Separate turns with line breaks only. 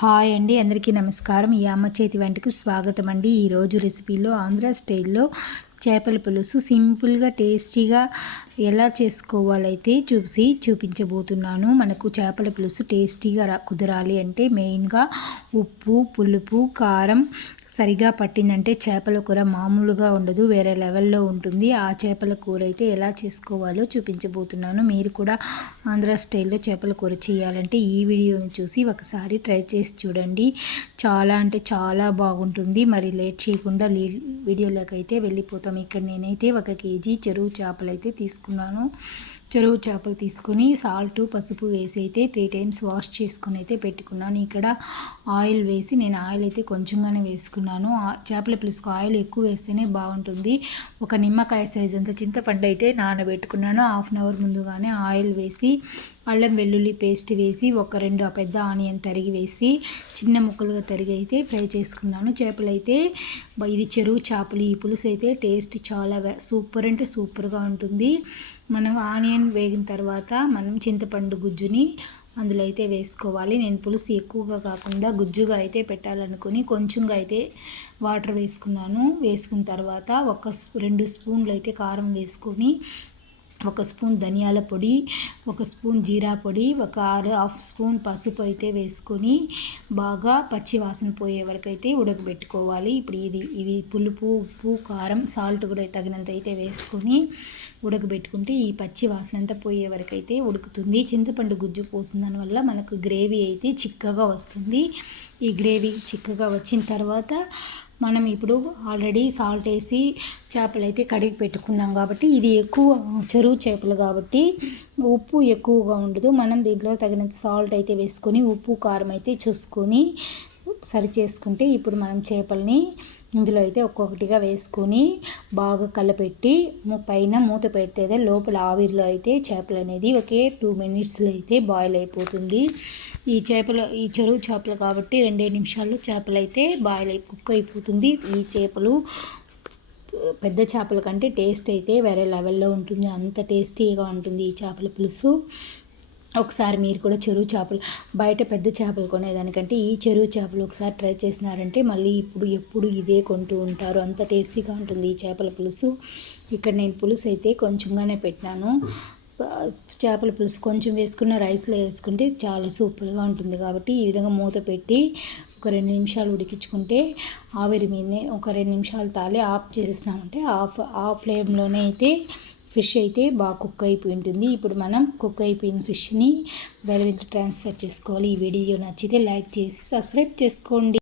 Hi అండి అందరికీ నమస్కారం. ఈ అమ్మ చేతి వంటకు స్వాగతం అండి ఈరోజు రెసిపీలో ఆంధ్ర స్టైల్లో చేపల పులుసు సింపుల్గా టేస్టీగా ఎలా చేసుకోవాలైతే చూసి చూపించబోతున్నాను. మనకు చేపల పులుసు టేస్టీగా కుదరాలి అంటే మెయిన్గా ఉప్పు పులుపు కారం సరిగా పట్టిందంటే చేపల కూర మామూలుగా ఉండదు వేరే లెవెల్లో ఉంటుంది. ఆ చేపల కూర అయితే ఎలా చేసుకోవాలో చూపించబోతున్నాను. మీరు కూడా ఆంధ్ర స్టైల్లో చేపల కూర చేయాలంటే ఈ వీడియోని చూసి ఒకసారి ట్రై చేసి చూడండి. చాలా అంటే చాలా బాగుంటుంది. మరి లేట్ చేయకుండా వీడియోలోకి అయితే వెళ్ళిపోతాం. ఇక్కడ నేనైతే ఒక కేజీ చెరువు చేపలు అయితే తీసుకున్నాను. చెరువు చేపలు తీసుకొని సాల్ట్ పసుపు వేసి అయితే త్రీ టైమ్స్ వాష్ చేసుకుని అయితే పెట్టుకున్నాను. ఇక్కడ ఆయిల్ వేసి నేను ఆయిల్ అయితే కొంచెంగానే వేసుకున్నాను. చేపల పులుసుకు ఆయిల్ ఎక్కువ వేస్తేనే బాగుంటుంది. ఒక నిమ్మకాయ సైజ్ అంత చింతపండు అయితే నానబెట్టుకున్నాను. హాఫ్ అన్ అవర్ ముందుగానే ఆయిల్ వేసి అల్లం వెల్లుల్లి పేస్ట్ వేసి ఒక రెండు పెద్ద ఆనియన్ తరిగి వేసి చిన్న ముక్కలుగా తరిగి అయితే ఫ్రై చేసుకున్నాను. చేపలు అయితే ఇది చెరువు చేపలు ఈ పులుసు అయితే టేస్ట్ చాలా సూపర్ అంటే సూపర్గా ఉంటుంది. మనం ఆనియన్ వేగిన తర్వాత మనం చింతపండు గుజ్జుని అందులో అయితే వేసుకోవాలి. నేను పులుసు ఎక్కువగా కాకుండా గుజ్జుగా అయితే పెట్టాలనుకుని కొంచెంగా అయితే వాటర్ వేసుకున్నాను. వేసుకున్న తర్వాత ఒక రెండు స్పూన్లు అయితే కారం వేసుకొని ఒక స్పూన్ ధనియాల పొడి ఒక స్పూన్ జీరా పొడి ఒక ఆరు హాఫ్ స్పూన్ పసుపు అయితే వేసుకొని బాగా పచ్చివాసన పోయే వరకు అయితే ఉడకబెట్టుకోవాలి. ఇప్పుడు ఇది ఇవి పులుపు ఉప్పు కారం సాల్ట్ కూడా తగినంత అయితే వేసుకొని ఉడకబెట్టుకుంటే ఈ పచ్చి వాసన అంతా పోయే వరకు అయితే ఉడుకుతుంది. చింతపండు గుజ్జు పోసిన వల్ల మనకు గ్రేవీ అయితే చిక్కగా వస్తుంది. ఈ గ్రేవీ చిక్కగా వచ్చిన తర్వాత మనం ఇప్పుడు ఆల్రెడీ సాల్ట్ వేసి చేపలు అయితే కడిగి పెట్టుకున్నాం కాబట్టి ఇది ఎక్కువ చెరువు చేపలు కాబట్టి ఉప్పు ఎక్కువగా ఉండదు. మనం దీంట్లో తగినంత సాల్ట్ అయితే వేసుకొని ఉప్పు కారం అయితే చూసుకొని సరి చేసుకుంటే ఇప్పుడు మనం చేపల్ని ఇందులో అయితే ఒక్కొక్కటిగా వేసుకొని బాగా కలపెట్టి పైన మూత పెడితే లోపల ఆవిరిలో అయితే చేపలు అనేది ఒకే టూ మినిట్స్లో అయితే బాయిల్ అయిపోతుంది. ఈ చేపలు ఈ చెరువు చేపలు కాబట్టి రెండే నిమిషాల్లో చేపలు అయితే బాయిల్ అయి కుక్ అయిపోతుంది. ఈ చేపలు పెద్ద చేపల కంటే టేస్ట్ అయితే వేరే లెవెల్లో ఉంటుంది. అంత టేస్టీగా ఉంటుంది ఈ చేపల పులుసు. ఒకసారి మీరు కూడా చెరువు చేపలు బయట పెద్ద చేపలు కొనేదానికంటే ఈ చెరువు చేపలు ఒకసారి ట్రై చేసినారంటే మళ్ళీ ఇప్పుడు ఎప్పుడు ఇదే కొంటూ ఉంటారు. అంత టేస్టీగా ఉంటుంది ఈ చేపల పులుసు. ఇక్కడ నేను పులుసు అయితే కొంచెంగానే పెట్టినాను. చేపల పులుసు కొంచెం వేసుకున్న రైస్లో వేసుకుంటే చాలా సూపర్గా ఉంటుంది కాబట్టి ఈ విధంగా మూత పెట్టి ఒక రెండు నిమిషాలు ఉడికించుకుంటే ఆవిరి మీదనే ఒక రెండు నిమిషాలు తాలి ఆఫ్ చేసేసినామంటే ఆఫ్ ఆ ఫ్లేమ్లోనే అయితే ఫిష్ అయితే బాగా కుక్ అయిపోయి ఉంటుంది. ఇప్పుడు మనం కుక్ అయిపోయిన ఫిష్ని వేరే ట్రాన్స్ఫర్ చేసుకోవాలి. ఈ వీడియో నచ్చితే లైక్ చేసి సబ్స్క్రైబ్ చేసుకోండి.